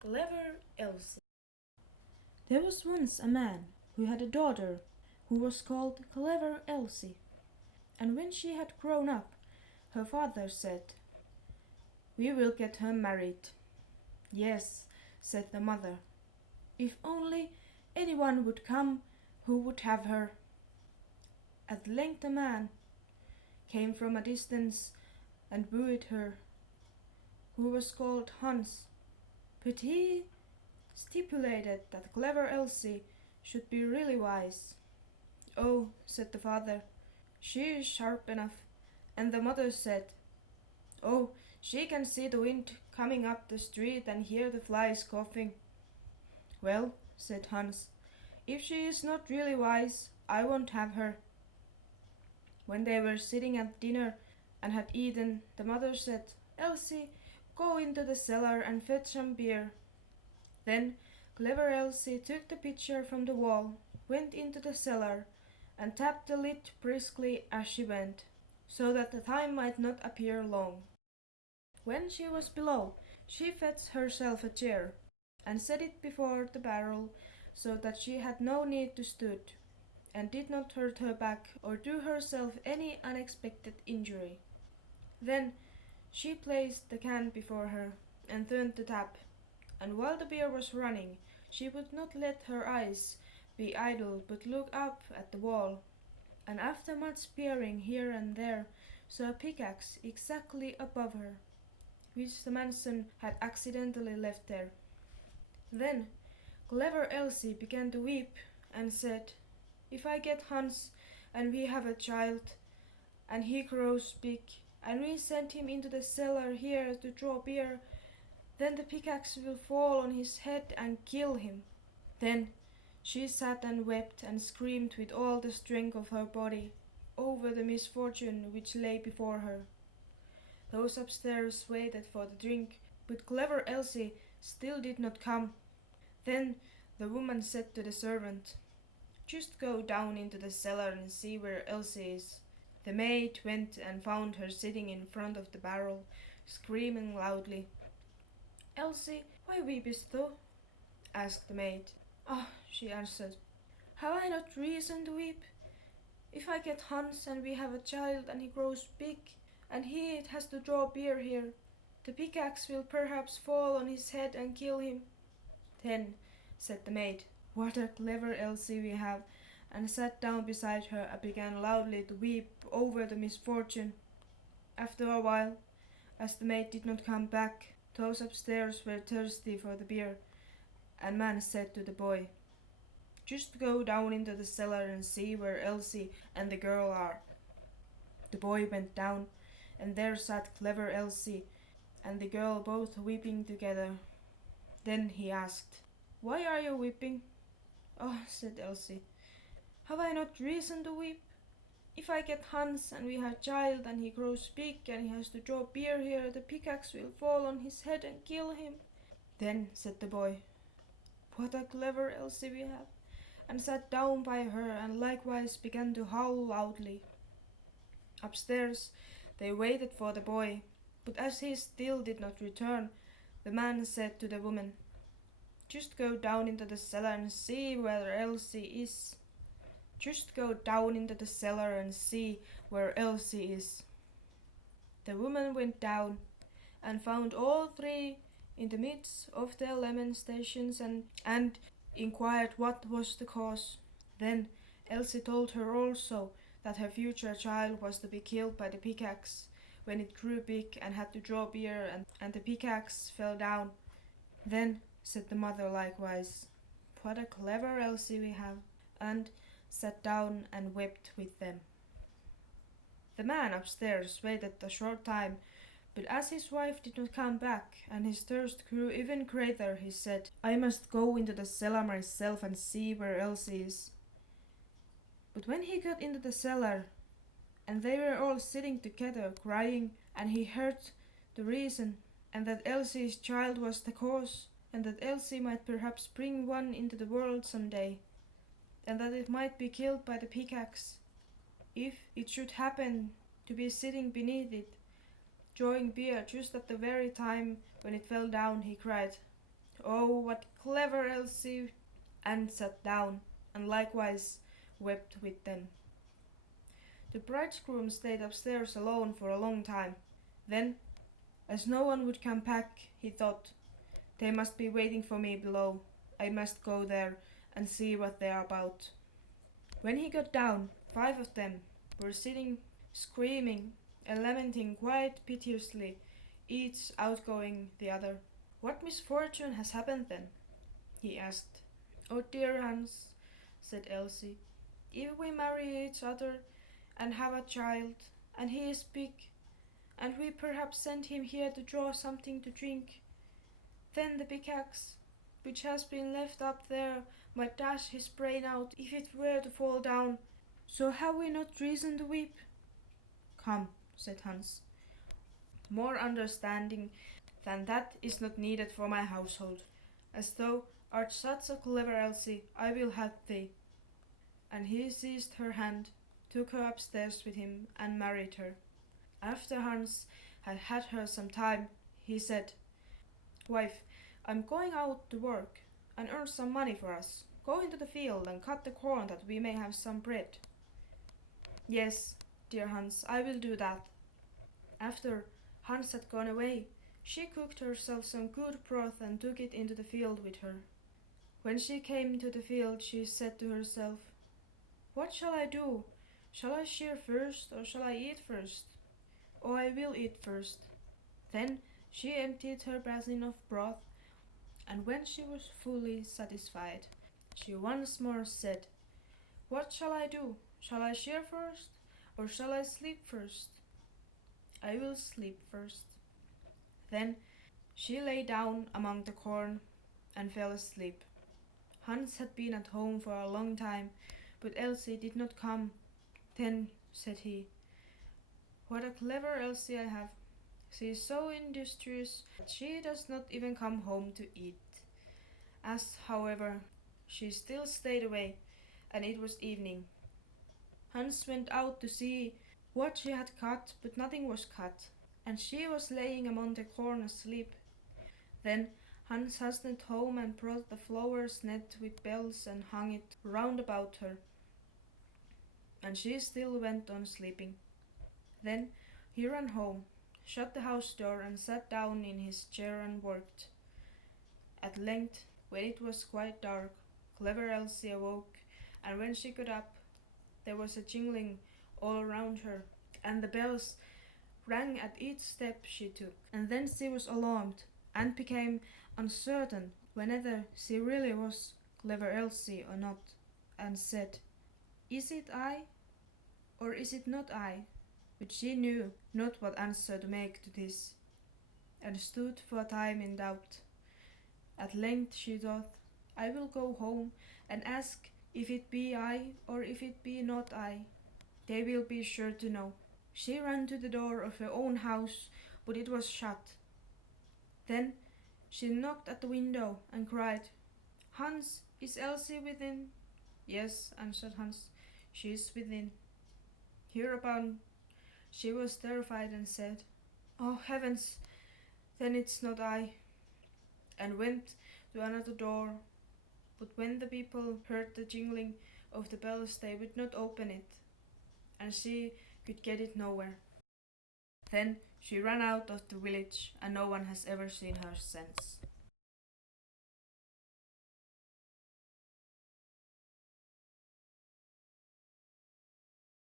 Clever Elsie. There was once a man who had a daughter who was called Clever Elsie, and when she had grown up, her father said, "We will get her married." "Yes," said the mother, "if only anyone would come who would have her." At length a man came from a distance and wooed her, who was called Hans, but he stipulated that Clever Elsie should be really wise. "Oh," said the father, "she is sharp enough." And the mother said, "Oh, she can see the wind coming up the street and hear the flies coughing." "Well," said Hans, "if she is not really wise, I won't have her." When they were sitting at dinner and had eaten, the mother said, "Elsie, go into the cellar and fetch some beer." Then Clever Elsie took the pitcher from the wall, went into the cellar, and tapped the lid briskly as she went, so that the time might not appear long. When she was below, she fetched herself a chair, and set it before the barrel, so that she had no need to stood, and did not hurt her back or do herself any unexpected injury. Then she placed the can before her, and turned the tap, and while the beer was running, she would not let her eyes be idle, but look up at the wall, and after much peering here and there, saw a pickaxe exactly above her, which the mason had accidentally left there. Then Clever Elsie began to weep, and said, "If I get Hans, and we have a child, and he grows big, and we send him into the cellar here to draw beer, then the pickaxe will fall on his head and kill him." Then she sat and wept and screamed with all the strength of her body over the misfortune which lay before her. Those upstairs waited for the drink, but Clever Elsie still did not come. Then the woman said to the servant, "Just go down into the cellar and see where Elsie is." The maid went and found her sitting in front of the barrel, screaming loudly. "Elsie, why weepest thou?" asked the maid. "Ah," she answered, "have I not reason to weep? If I get Hans and we have a child and he grows big, and he has to draw beer here, the pickaxe will perhaps fall on his head and kill him." "Then," said the maid, "what a clever Elsie we have," and sat down beside her and began loudly to weep over the misfortune. After a while, as the maid did not come back, those upstairs were thirsty for the beer, and man said to the boy, "Just go down into the cellar and see where Elsie and the girl are." The boy went down, and there sat Clever Elsie and the girl both weeping together. Then he asked, "Why are you weeping?" "Oh," said Elsie, "have I not reason to weep? If I get Hans and we have a child and he grows big and he has to draw beer here, the pickaxe will fall on his head and kill him." Then said the boy, "What a clever Elsie we have," and sat down by her and likewise began to howl loudly. Upstairs they waited for the boy, but as he still did not return, the man said to the woman, "Just go down into the cellar and see where Elsie is." "Just go down into the cellar and see where Elsie is." The woman went down and found all three in the midst of their lamentations and inquired what was the cause. Then Elsie told her also that her future child was to be killed by the pickaxe when it grew big and had to draw beer, and the pickaxe fell down. Then said the mother likewise, "What a clever Elsie we have," and sat down and wept with them. The man upstairs waited a short time, but as his wife did not come back and his thirst grew even greater, he said, "I must go into the cellar myself and see where Elsie is." But when he got into the cellar, and they were all sitting together crying, and he heard the reason, and that Elsie's child was the cause, and that Elsie might perhaps bring one into the world some day, and that it might be killed by the pickaxe, if it should happen to be sitting beneath it, drawing beer just at the very time when it fell down, he cried, Oh, what clever Elsie! And sat down, and likewise wept with them. The bridegroom stayed upstairs alone for a long time. Then, as no one would come back, he thought, they must be waiting for me below. I must go there and see what they are about. When he got down, 5 of them were sitting screaming and lamenting quite piteously, each outgoing the other. What misfortune has happened then? He asked. Oh dear Hans, said Elsie, if we marry each other and have a child, and he is big, and we perhaps send him here to draw something to drink, then the pickaxe, which has been left up there, might dash his brain out if it were to fall down. So have we not reason to weep? Come, said Hans. More understanding than that is not needed for my household. As thou art such a clever Elsie, I will help thee. And he seized her hand, took her upstairs with him, and married her. After Hans had had her some time, he said, Wife, I'm going out to work and earn some money for us. Go into the field and cut the corn that we may have some bread. Yes, dear Hans, I will do that. After Hans had gone away, she cooked herself some good broth and took it into the field with her. When she came to the field, she said to herself, What shall I do? Shall I shear first, or shall I eat first? Oh, I will eat first. Then she emptied her basin of broth, and when she was fully satisfied, she once more said, What shall I do? Shall I shear first, or shall I sleep first? I will sleep first. Then she lay down among the corn and fell asleep. Hans had been at home for a long time, but Elsie did not come. Then said he, What a clever Elsie I have. She is so industrious that she does not even come home to eat. As, however, she still stayed away, and it was evening. Hans went out to see what she had cut, but nothing was cut, and she was laying among the corn asleep. Then Hans hastened home and brought the flower's net with bells and hung it round about her, and she still went on sleeping. Then he ran home, shut the house door, and sat down in his chair and worked. At length, when it was quite dark, clever Elsie awoke, and when she got up, there was a jingling all around her, and the bells rang at each step she took. And then she was alarmed, and became uncertain whether she really was clever Elsie or not, and said, Is it I, or is it not I? But she knew not what answer to make to this, and stood for a time in doubt. At length she thought, I will go home and ask if it be I or if it be not I. They will be sure to know. She ran to the door of her own house, but it was shut. Then she knocked at the window and cried, Hans, is Elsie within? Yes, answered Hans, she is within. Hereupon she was terrified and said, Oh heavens, then it's not I, and went to another door. But when the people heard the jingling of the bells, they would not open it, and she could get it nowhere. Then she ran out of the village, and no one has ever seen her since.